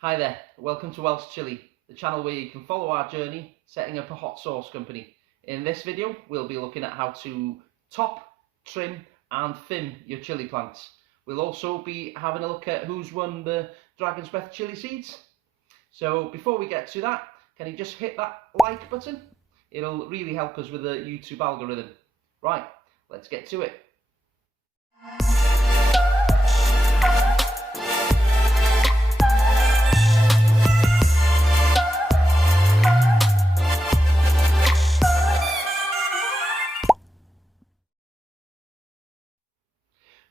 Hi there, welcome to Welsh Chilli, the channel where you can follow our journey setting up a hot sauce company. In this video, we'll be looking at how to top, trim and FIM your chilli plants. We'll also be having a look at who's won the Dragon's Breath chilli seeds. So before we get to that, can you just hit that like button? It'll really help us with the YouTube algorithm. Right, let's get to it.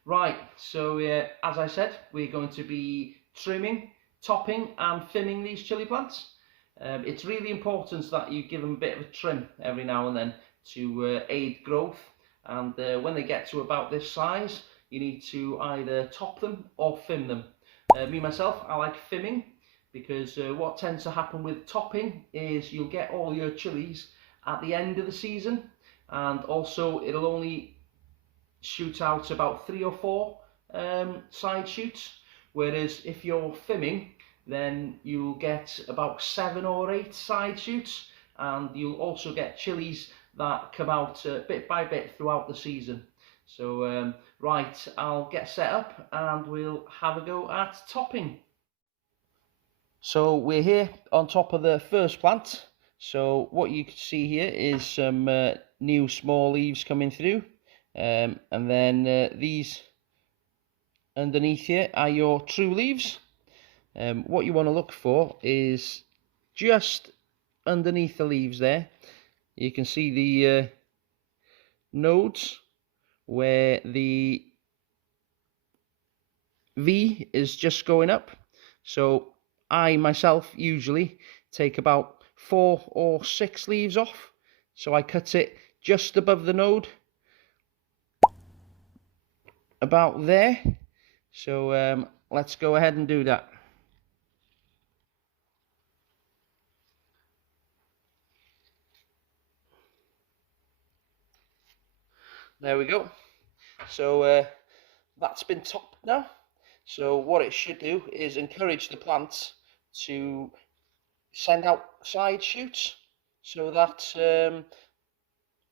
Right, so as I said, we're going to be trimming, topping and FIMing these chilli plants. It's really important that you give them a bit of a trim every now and then to aid growth, and when they get to about this size, you need to either top them or FIM them. Me myself, I like FIMing because what tends to happen with topping is you'll get all your chillies at the end of the season, and also it'll only shoot out about 3 or 4 side shoots, whereas if you're FIMing, then you'll get about 7 or 8 side shoots, and you'll also get chillies that come out bit by bit throughout the season. So right, I'll get set up and we'll have a go at topping. So we're here on top of the first plant. So what you can see here is some new small leaves coming through. And then these underneath here are your true leaves. What you want to look for is just underneath the leaves there. You can see the nodes where the V is just going up. So I myself usually take about 4 or 6 leaves off. So I cut it just above the node, about there. So let's go ahead and do that. There we go. So that's been topped now. So what it should do is encourage the plants to send out side shoots so that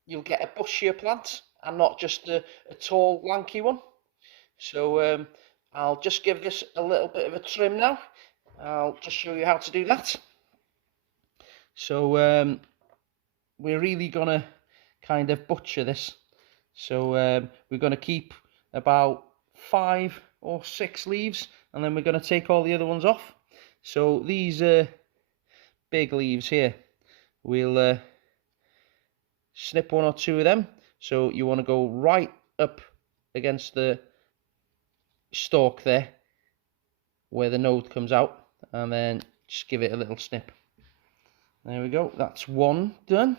you'll get a bushier plant and not just a tall lanky one. So I'll just give this a little bit of a trim now. I'll just show you how to do that. So we're really gonna kind of butcher this. So we're gonna keep about 5 or 6 leaves, and then we're gonna take all the other ones off. So these big leaves here, we'll snip 1 or 2 of them. So you want to go right up against the stalk there where the node comes out, and then just give it a little snip. There we go, that's 1 done.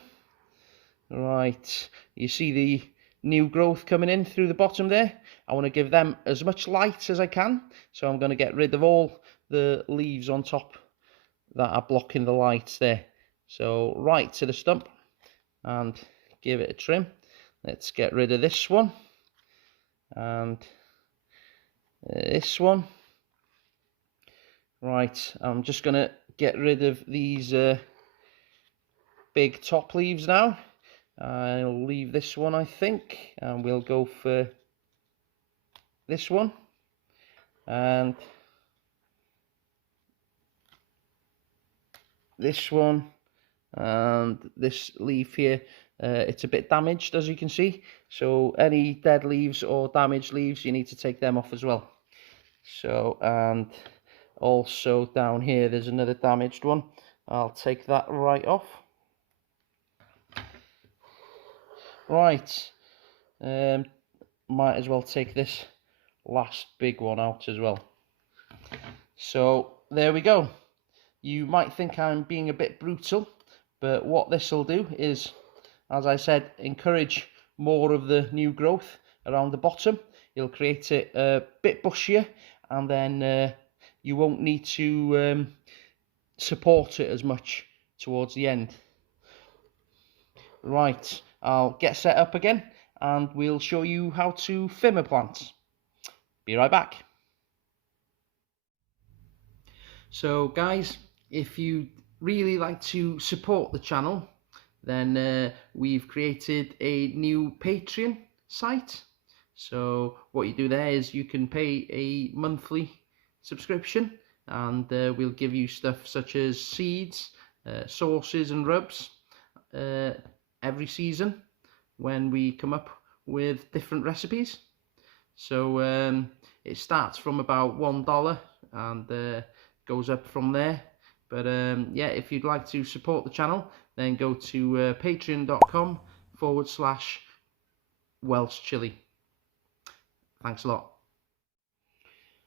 Right, you see the new growth coming in through the bottom there. I want to give them as much light as I can, so I'm going to get rid of all the leaves on top that are blocking the light there. So right to the stump and give it a trim. Let's get rid of this one and this one. Right, I'm just going to get rid of these big top leaves now. I'll leave this one, I think, and we'll go for this one and this one and this leaf here. It's a bit damaged, as you can see, so any dead leaves or damaged leaves, you need to take them off as well. So, and also down here there's another damaged one. I'll take that right off. Right, might as well take this last big one out as well. So there we go. You might think I'm being a bit brutal, but what this will do is, as I said, encourage more of the new growth around the bottom. It'll create it a bit bushier, and then you won't need to support it as much towards the end. Right, I'll get set up again and we'll show you how to FIM a plant. Be right back. So guys, if you really like to support the channel, then we've created a new Patreon site. So what you do there is you can pay a monthly subscription, and we'll give you stuff such as seeds, sauces and rubs every season when we come up with different recipes. So it starts from about $1 and goes up from there. But yeah, if you'd like to support the channel, then go to patreon.com/Welsh Chilli. Thanks a lot.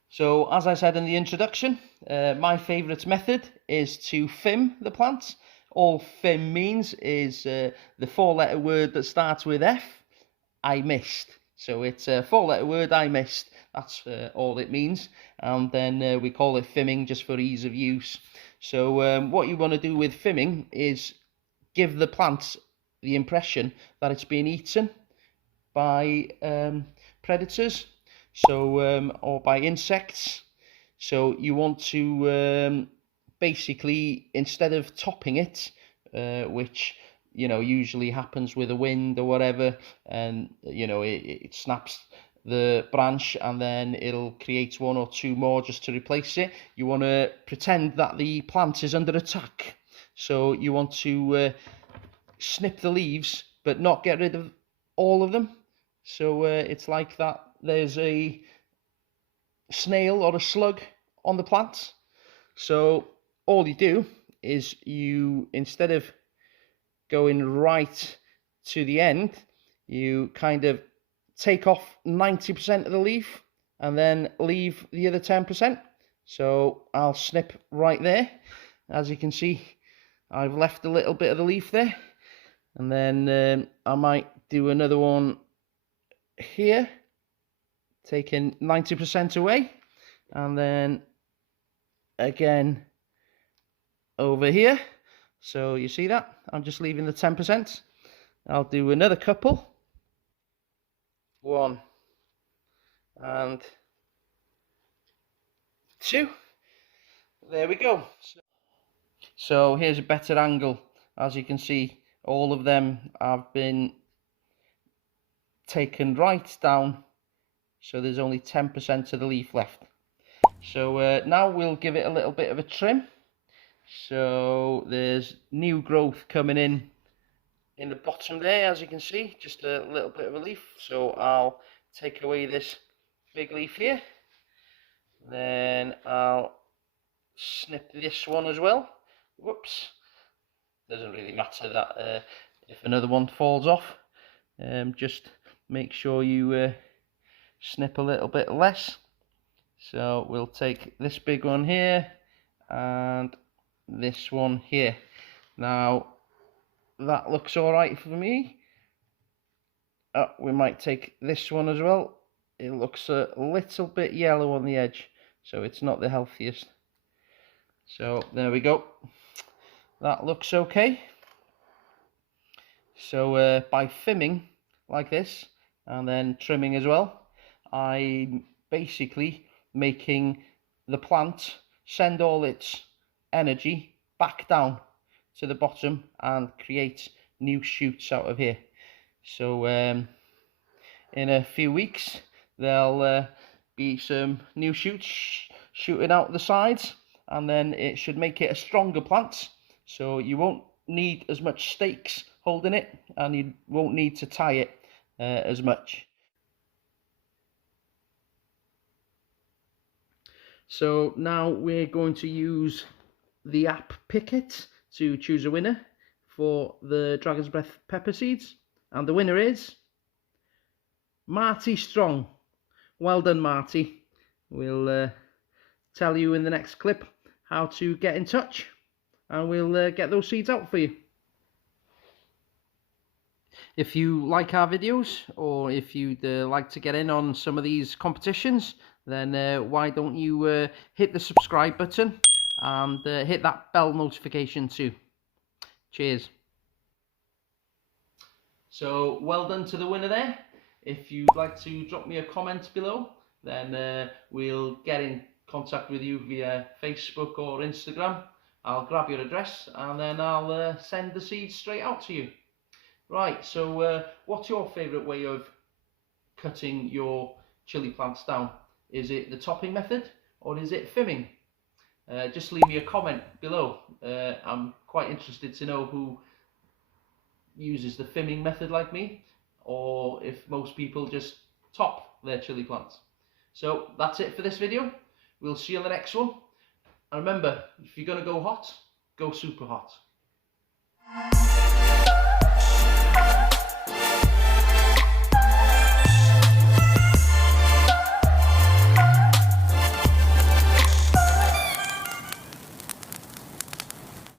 So as I said in the introduction, my favourite method is to FIM the plants. All FIM means is the 4-letter word that starts with F, I missed. So it's a 4-letter word, I missed. That's all it means. And then we call it FIMing just for ease of use. So what you want to do with FIMing is give the plant the impression that it's being eaten by predators, so or by insects. So you want to basically, instead of topping it, which usually happens with a wind or whatever, and it snaps the branch and then it'll create 1 or 2 more just to replace it. You want to pretend that the plant is under attack, so you want to snip the leaves but not get rid of all of them. So it's like that there's a snail or a slug on the plant. So all you do is instead of going right to the end, you kind of take off 90% of the leaf and then leave the other 10%. So I'll snip right there. As you can see, I've left a little bit of the leaf there, and then I might do another one here, taking 90% away, and then again over here. So you see that? I'm just leaving the 10%. I'll do another couple. 1 and 2. There we go. So here's a better angle. As you can see, all of them have been taken right down, so there's only 10% of the leaf left. So now we'll give it a little bit of a trim. So there's new growth coming in the bottom there, as you can see, just a little bit of a leaf. So I'll take away this big leaf here, then I'll snip this one as well. Whoops, doesn't really matter that if another one falls off. Just make sure you snip a little bit less. So we'll take this big one here and this one here. Now that looks all right for me. We might take this one as well. It looks a little bit yellow on the edge, so it's not the healthiest. So there we go. That looks okay. So by FIMing like this and then trimming as well, I'm basically making the plant send all its energy back down to the bottom and create new shoots out of here. So in a few weeks there'll be some new shoots shooting out the sides, and then it should make it a stronger plant, so you won't need as much stakes holding it, and you won't need to tie it as much. So now we're going to use the app Picket to choose a winner for the Dragon's Breath pepper seeds, and the winner is Marty Strong. Well done, Marty. We'll tell you in the next clip how to get in touch, and we'll get those seeds out for you. If you like our videos, or if you'd like to get in on some of these competitions, then why don't you hit the subscribe button and hit that bell notification too. Cheers. So well done to the winner there. If you'd like to drop me a comment below, then we'll get in contact with you via Facebook or Instagram, I'll grab your address and then I'll send the seeds straight out to you. Right, so what's your favourite way of cutting your chilli plants down? Is it the topping method or is it FIMing? Just leave me a comment below. I'm quite interested to know who uses the FIMing method like me, or if most people just top their chilli plants. So that's it for this video. We'll see you on the next one. And remember, if you're going to go hot, go super hot.